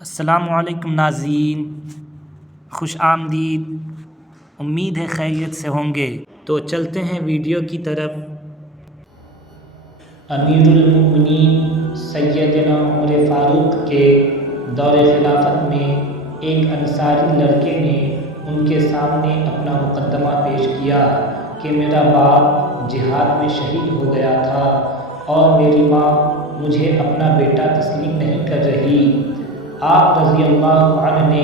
السلام علیکم ناظرین، خوش آمدید۔ امید ہے خیریت سے ہوں گے۔ تو چلتے ہیں ویڈیو کی طرف۔ امیر المؤمنین سیدنا عمر فاروق کے دور خلافت میں ایک انصاری لڑکے نے ان کے سامنے اپنا مقدمہ پیش کیا کہ میرا باپ جہاد میں شہید ہو گیا تھا اور میری ماں مجھے اپنا بیٹا تسلیم نہیں کر رہی۔ آپ رضی اللہ عنہ نے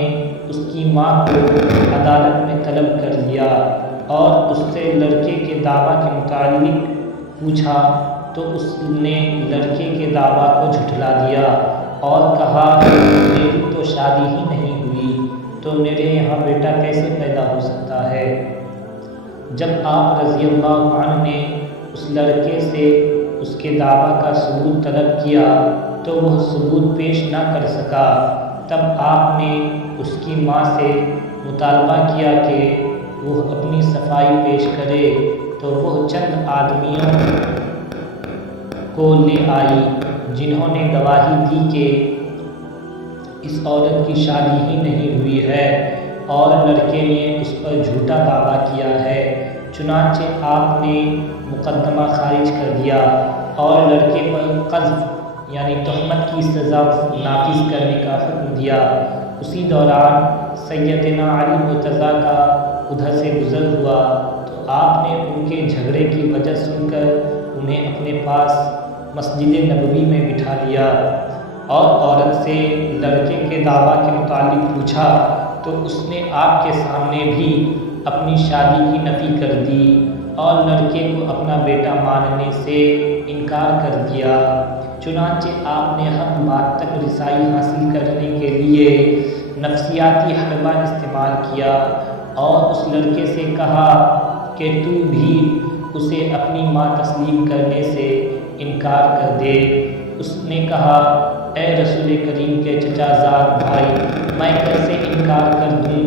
اس کی ماں کو عدالت میں طلب کر لیا اور اس سے لڑکے کے دعویٰ کے متعلق پوچھا تو اس نے لڑکے کے دعویٰ کو جھٹلا دیا اور کہا میری تو شادی ہی نہیں ہوئی تو میرے یہاں بیٹا کیسے پیدا ہو سکتا ہے۔ جب آپ رضی اللہ عنہ نے اس لڑکے سے اس کے دعویٰ کا ثبوت طلب کیا تو وہ ثبوت پیش نہ کر سکا۔ تب آپ نے اس کی ماں سے مطالبہ کیا کہ وہ اپنی صفائی پیش کرے تو وہ چند آدمیوں کو لے آئی جنہوں نے گواہی دی کہ اس عورت کی شادی ہی نہیں ہوئی ہے اور لڑکے نے اس پر جھوٹا دعویٰ کیا ہے۔ چنانچہ آپ نے مقدمہ خارج کر دیا اور لڑکے پر قذف یعنی تہمت کی سزا نافذ کرنے کا حکم دیا۔ اسی دوران سیدنا علی مرتضیٰ کا ادھر سے گزر ہوا تو آپ نے ان کے جھگڑے کی وجہ سن کر انہیں اپنے پاس مسجد نبوی میں بٹھا لیا اور عورت سے لڑکے کے دعویٰ کے متعلق پوچھا تو اس نے آپ کے سامنے بھی اپنی شادی کی نفی کر دی اور لڑکے کو اپنا بیٹا ماننے سے انکار کر دیا۔ چنانچہ آپ نے حق بات تک رسائی حاصل کرنے کے لیے نفسیاتی حربہ استعمال کیا اور اس لڑکے سے کہا کہ تو بھی اسے اپنی ماں تسلیم کرنے سے انکار کر دے۔ اس نے کہا اے رسول کریم کے چچا زاد بھائی، میں کیسے انکار کر دوں،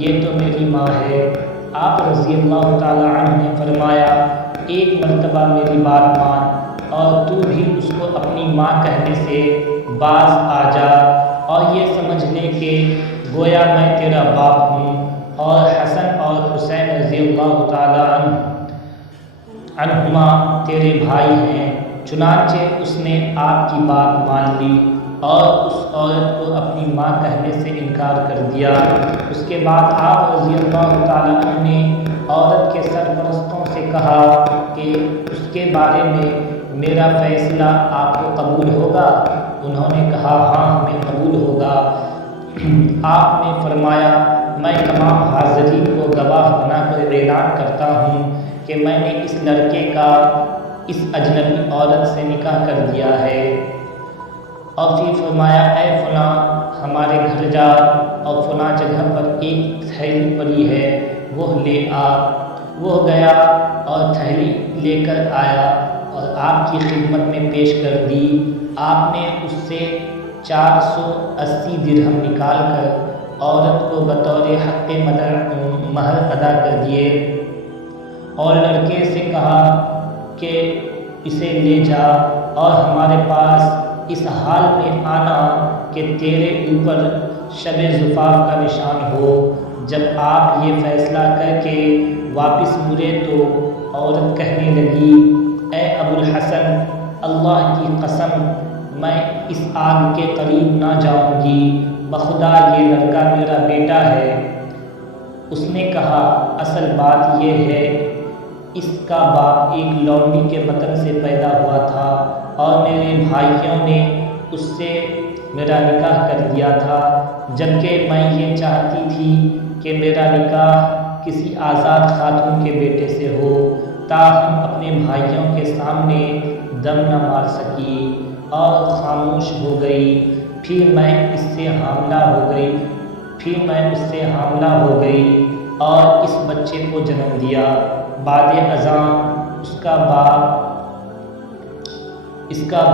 یہ تو میری ماں ہے۔ آپ رضی اللہ تعالی عنہ نے فرمایا ایک مرتبہ میری بات مان اور تو بھی اس کو اپنی ماں کہنے سے باز آ جا اور یہ سمجھ لے کہ گویا میں تیرا باپ ہوں اور حسن اور حسین رضی اللہ تعالی عنہما تیرے بھائی ہیں۔ چنانچہ اس نے آپ کی بات مان لی اور اس عورت کو اپنی ماں کہنے سے انکار کر دیا۔ اس کے بعد آپ رضی اللہ تعالی عنہ نے عورت کے سرپرستوں سے کہا کہ اس کے بارے میں میرا فیصلہ آپ کو قبول ہوگا؟ انہوں نے کہا ہاں ہمیں قبول ہوگا۔ آپ نے فرمایا میں تمام حاضرین کو گواہ بنا کر اعلان کرتا ہوں کہ میں نے اس لڑکے کا اس اجنبی عورت سے نکاح کر دیا ہے۔ اور پھر فرمایا اے فلاں ہمارے گھر جا اور فلاں جگہ پر ایک تھیلی پڑی ہے وہ لے آ۔ وہ گیا اور تھیلی لے کر آیا اور آپ کی خدمت میں پیش کر دی۔ آپ نے اس سے 480 درہم نکال کر عورت کو بطور حق مہر ادا کر دیے اور لڑکے سے کہا کہ اسے لے جا اور ہمارے پاس اس حال میں آنا کہ تیرے اوپر شب زفاف کا نشان ہو۔ جب آپ یہ فیصلہ کر کے واپس مڑے تو عورت کہنے لگی اے ابو الحسن اللہ کی قسم میں اس آگ کے قریب نہ جاؤں گی، بخدا یہ لڑکا میرا بیٹا ہے۔ اس نے کہا اصل بات یہ ہے اس کا باپ ایک لونڈی کے بطن سے پیدا ہوا تھا اور میرے بھائیوں نے اس سے میرا نکاح کر دیا تھا، جبکہ میں یہ چاہتی تھی کہ میرا نکاح کسی آزاد خاتون کے بیٹے سے ہو تاہم اپنے بھائیوں کے سامنے دم نہ مار سکی اور خاموش ہو گئی۔ پھر میں اس سے حاملہ ہو گئی اور اس بچے کو جنم دیا۔ بعد ازاں اس کا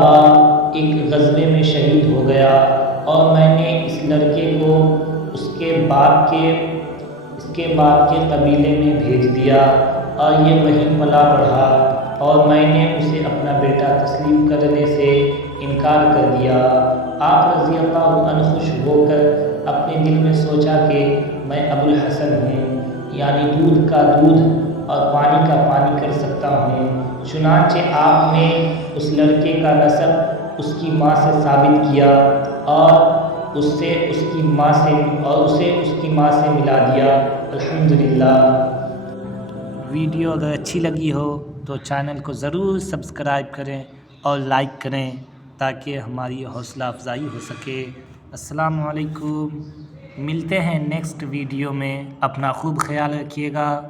باپ ایک غزوے میں شہید ہو گیا اور میں نے اس لڑکے کو اس کے باپ کے قبیلے میں بھیج دیا اور یہ وہیں پلا بڑھا اور میں نے اسے اپنا بیٹا تسلیم کرنے سے انکار کر دیا آپ رضی اللہ عنہ خوش ہو کر اپنے دل میں سوچا کہ میں ابو الحسن ہوں، یعنی دودھ کا دودھ اور پانی کا پانی کر سکتا ہوں۔ چنانچہ آپ نے اس لڑکے کا نسب اس کی ماں سے ثابت کیا اور اسے اس کی ماں سے ملا دیا۔ الحمدللہ۔ ویڈیو اگر اچھی لگی ہو تو چینل کو ضرور سبسکرائب کریں اور لائک کریں تاکہ ہماری حوصلہ افزائی ہو سکے۔ السلام علیکم، ملتے ہیں نیکسٹ ویڈیو میں، اپنا خوب خیال رکھیے گا۔